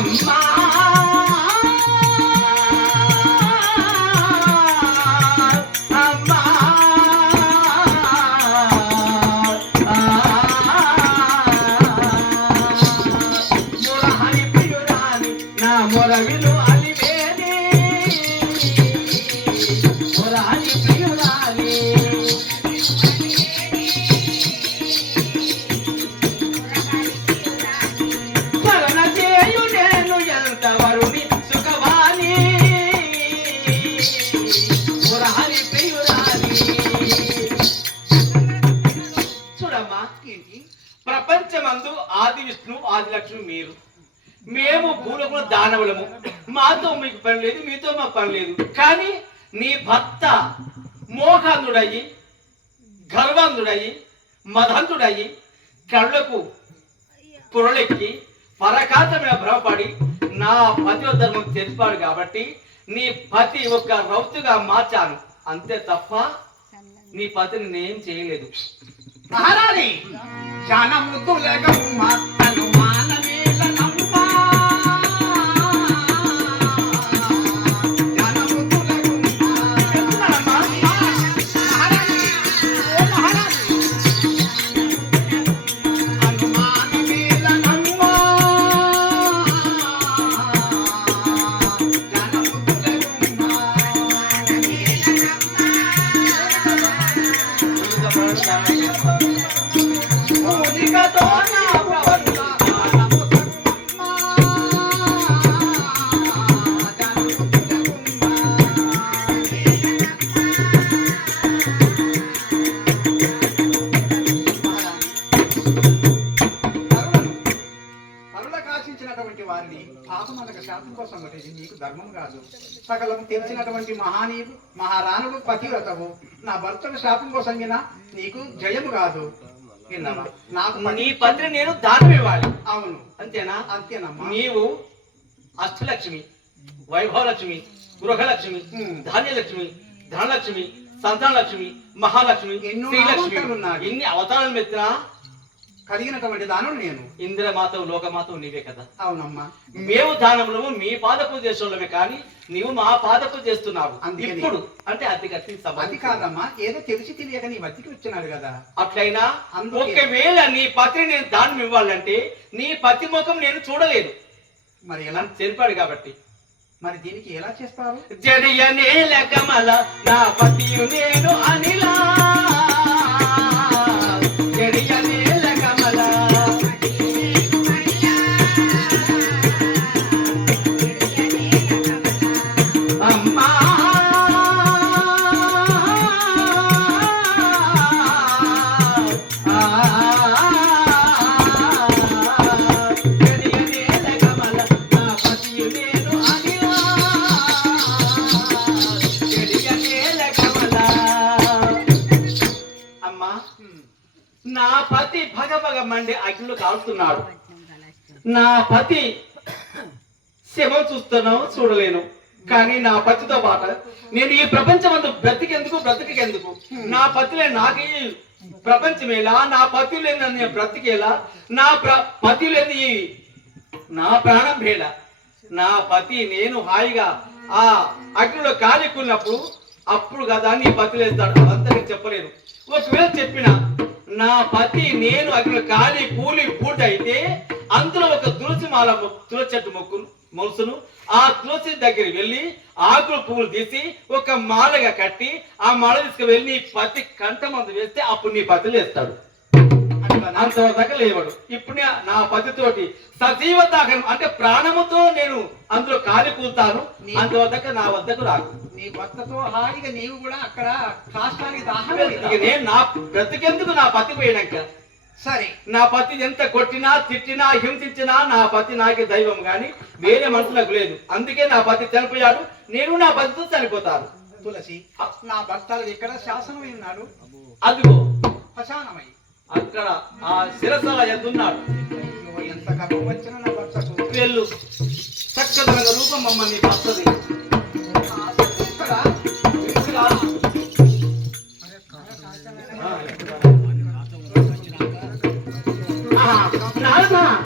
అమ్మా మొరవిలు అలివేని మొరాలి ప్రియురాలి చలన చేయు నేను ఎంత వరుని సుఖవాణి మొరాలి ప్రియురాలి. చూడమ్మా, ప్రపంచమందు ఆది విష్ణు ఆది లక్ష్మి మీరు. మేము భూలోకంలో దానవులము. మాతో మీకు పని లేదు, మీతో మా పని లేదు. కానీ నీ భర్త మోహాంధుడయ్యి గర్వాంధుడయ్యి మదంతుడయ్యి కళ్ళకు పొరలెక్కి పరకాంతమైన భ్రమపడి నా పతిలో ధర్మం తెలిపాడు కాబట్టి నీ పతి ఒక రౌతుగా మార్చాను అంతే తప్ప నీ పతిని నేనేం చేయలేదు. మహారాణి శాంతం కోసం నీకు ధర్మం కాదు. సకలం తెలిసినటువంటి మహానీయుడు మహారాణుడు పతివ్రతవు. నా భర్తకు శాపం కోసం నీకు జయము కాదు. విన్నావా? నాకు నీ పత్ని నేను దానం ఇవ్వాలి. అవును, అంతేనా? అంతేనమ్మా. నీవు అష్టలక్ష్మి, వైభవలక్ష్మి, గృహలక్ష్మి, ధాన్యలక్ష్మి, ధనలక్ష్మి, సంతానలక్ష్మి, మహాలక్ష్మి, శ్రీలక్ష్మి ఎన్ని అవతారాలు మెత్తినా కలిగినటువంటి దానం నేను. ఇంద్రమాతవు లోకమాతవు నీవే కదా. అవునమ్మా. మేము దానములము మీ పాదపు చేసేవాళ్ళమే కానీ నీవు మా పాదపు చేస్తున్నావు. ఇప్పుడు అంటే అది కాదమ్మా, ఏదో తెలిసి తెలియక నీ వద్దకి వచ్చినాడు కదా. అట్లయినా ఒకవేళ నీ పతిని నేను దానం ఇవ్వాలంటే నీ పతి ముఖం నేను చూడలేదు. మరి ఎలా తెలిపాడు కాబట్టి మరి దీనికి ఎలా చేస్తారు? జడియనేల కమల నా పతియు నేను అనిలా జడియనేల కమల అమ్మా నా పతి భగభగ మండి అగ్నిలో కాలుతున్నాడు. నా పతి శవం చూస్తున్నావు చూడలేను కానీ నా పతితో పాటు నేను ఈ ప్రపంచం అంతా బ్రతికెందుకు నా పతిలే నాకు ఈ ప్రపంచమేలా, నా పతి లేని నన్ను బ్రతికేలా, నా పతి లేని నా ప్రాణం భేలా. నా పతి నేను హాయిగా ఆ అగ్నిలో కాలికున్నప్పుడు అప్పుడు కదా నీ పతి లేస్తాడు. అదంతా నేను చెప్పలేను. ఒకవేళ చెప్పిన నా పతి నేను అగ్నిలో కాలి కూలి పూట అయితే అందులో ఒక తులసి చెట్టు మొలుసును ఆ తులసి దగ్గరికి వెళ్ళి ఆకులు పువ్వులు తీసి ఒక మాలగా కట్టి ఆ మాల తీసుకువెళ్ళి నీ పతి కంఠమందు వేస్తే అప్పుడు నీ పతి లేస్తాడు. అంతవరకు లేవడు. ఇప్పుడు నా పతితోటి సజీవ దాహనం అంటే ప్రాణముతో నేను అందులో కాలి కూతాను. అంతవరకు నా వద్దకు రాకు. నీ భర్తతో హాయిగా నీవు కూడా అక్కడ కాష్టానికి దాహం. నేను నా బ్రతికెందుకు నా పతి పోయినాక సరే. నా పతి ఎంత కొట్టినా తిట్టినా హింసించినా నా పతి నాకే దైవం గాని వేరే మనుషులకు లేదు. అందుకే నా పతి చనిపోయాడు, నేను నా పతితో చనిపోతాను. తులసి, నా భర్త ఇక్కడ శాసనమై ఉన్నాడు. అదిగో శ్మశానమై అక్కడ ఆ శిరస్సుల ఎద్దున్నాడు. ఎంత గర్వం వచ్చిన నా భర్తకు. వెళ్ళు, చక్కదనగా రూపం మమ్మల్ని వస్తుంది.